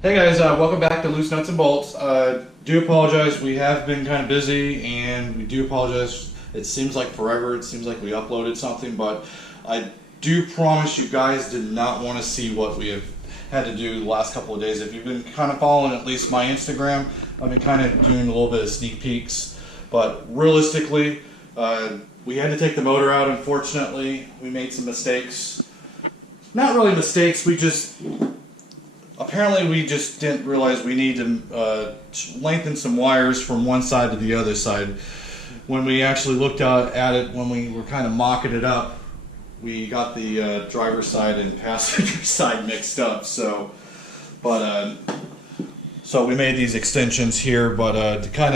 Hey guys, welcome back to Loose Nuts and Bolts. Do apologize, we have been kind of busy, and we do apologize. It seems like forever, it seems like we uploaded something, but I do promise you guys did not want to see what we have had to do the last couple of days. If you've been kind of following at least my Instagram, I've been kind of doing a little bit of sneak peeks, but realistically, we had to take the motor out. Unfortunately, we made some mistakes. Not really mistakes, apparently we just didn't realize we need to lengthen some wires from one side to the other side. When we actually looked at it, when we were kind of mocking it up, we got the driver's side and passenger side mixed up. So we made these extensions here, but to kind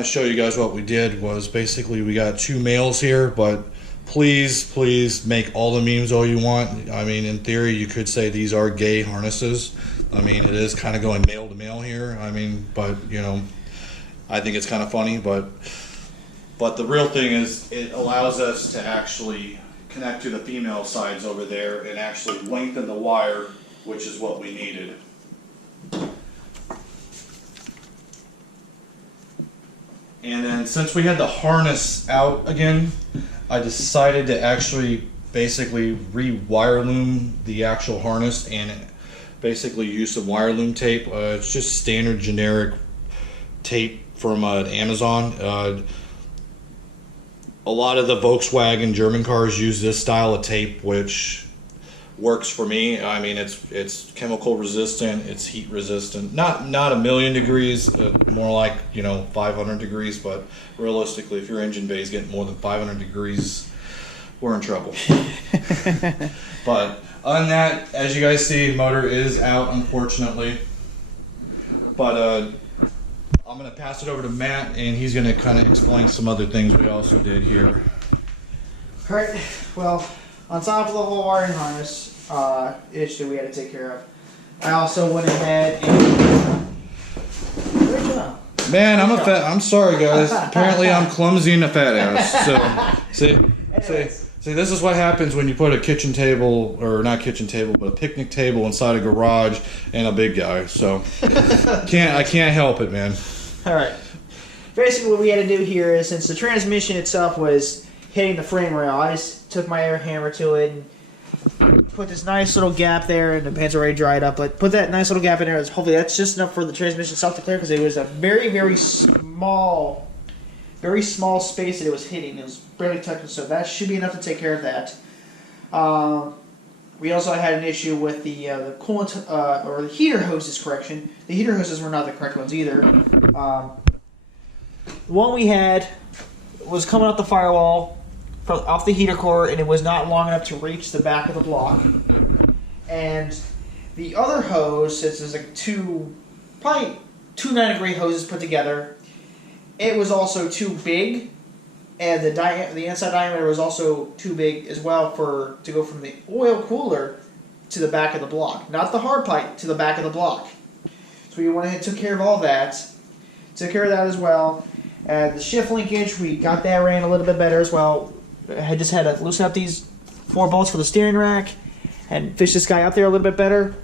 of show you guys what we did was basically we got two males here, but please make all the memes all you want. I mean, in theory, you could say these are gay harnesses. I mean, it is kind of going male to male here. I mean, but you know, I think it's kind of funny. But the real thing is, it allows us to actually connect to the female sides over there and actually lengthen the wire, which is what we needed. And then since we had the harness out again, I decided to actually basically re-wire loom the actual harness and basically use some wire loom tape. It's just standard generic tape from Amazon. A lot of the Volkswagen German cars use this style of tape, which works for me. I mean, it's chemical resistant, it's heat resistant. Not a million degrees, more like 500 degrees. But realistically, if your engine bay is getting more than 500 degrees, we're in trouble. But on that, as you guys see, motor is out, unfortunately. But I'm gonna pass it over to Matt, and he's gonna kind of explain some other things we also did here. All right. Well, on top of the whole wiring harness issue we had to take care of, I also went ahead and great job. Man, I'm sorry, guys. Apparently, I'm clumsy and a fat ass. So, see, this is what happens when you put a kitchen table, or not kitchen table, but a picnic table inside a garage and a big guy. So, I can't help it, man. All right. Basically, what we had to do here is, since the transmission itself was hitting the frame rail, I just took my air hammer to it and put this nice little gap there, and the paint's already dried up, but put that nice little gap in there. Hopefully that's just enough for the transmission itself to clear, because it was a very small space that it was hitting. It was barely touching, so that should be enough to take care of that. We also had an issue with the coolant, or the heater hoses, correction. The heater hoses were not the correct ones either. The one we had was coming off the firewall, off the heater core, and it was not long enough to reach the back of the block. And the other hose, since there's like probably two 9-degree hoses put together, it was also too big, and the inside diameter was also too big as well to go from the oil cooler to the back of the block, not the hard pipe, to the back of the block. So we went ahead and took care of all that. Took care of that as well. The shift linkage, we got that ran a little bit better as well. I just had to loosen up these 4 bolts for the steering rack and fish this guy up there a little bit better.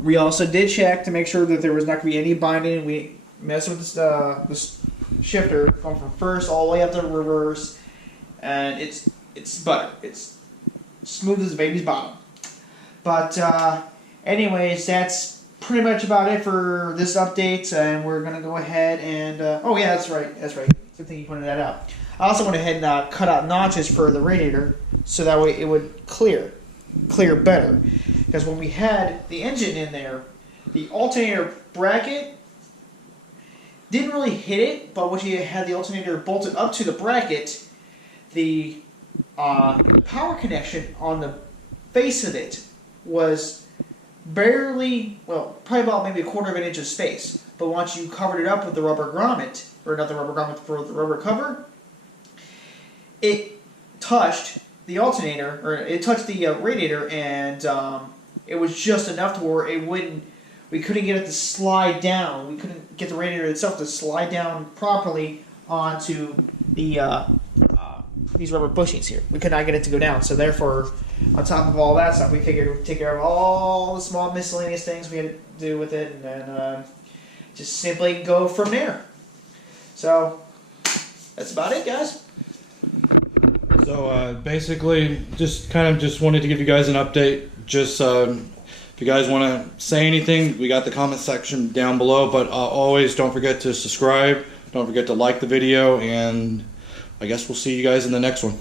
We also did check to make sure that there was not going to be any binding. We messed with this shifter going from first all the way up to reverse, and it's butter. It's smooth as a baby's bottom. But anyways, that's pretty much about it for this update, and we're going to go ahead and oh yeah, that's right, good thing you pointed that out. I also went ahead and cut out notches for the radiator, so that way it would clear better. Because when we had the engine in there, the alternator bracket didn't really hit it, but when you had the alternator bolted up to the bracket, the power connection on the face of it was barely, well, probably about maybe 1/4 of an inch of space. But once you covered it up with the rubber grommet, or not the rubber grommet, for the rubber cover, it touched the alternator, or it touched the radiator, and it was just enough to where we couldn't get it to slide down. We couldn't get the radiator itself to slide down properly onto the these rubber bushings here. We could not get it to go down. So therefore, on top of all that stuff, we figured we'd take care of all the small miscellaneous things we had to do with it, and then just simply go from there. So that's about it, guys. So basically, just wanted to give you guys an update. Just if you guys want to say anything, we got the comment section down below. But always don't forget to subscribe. Don't forget to like the video, and I guess we'll see you guys in the next one.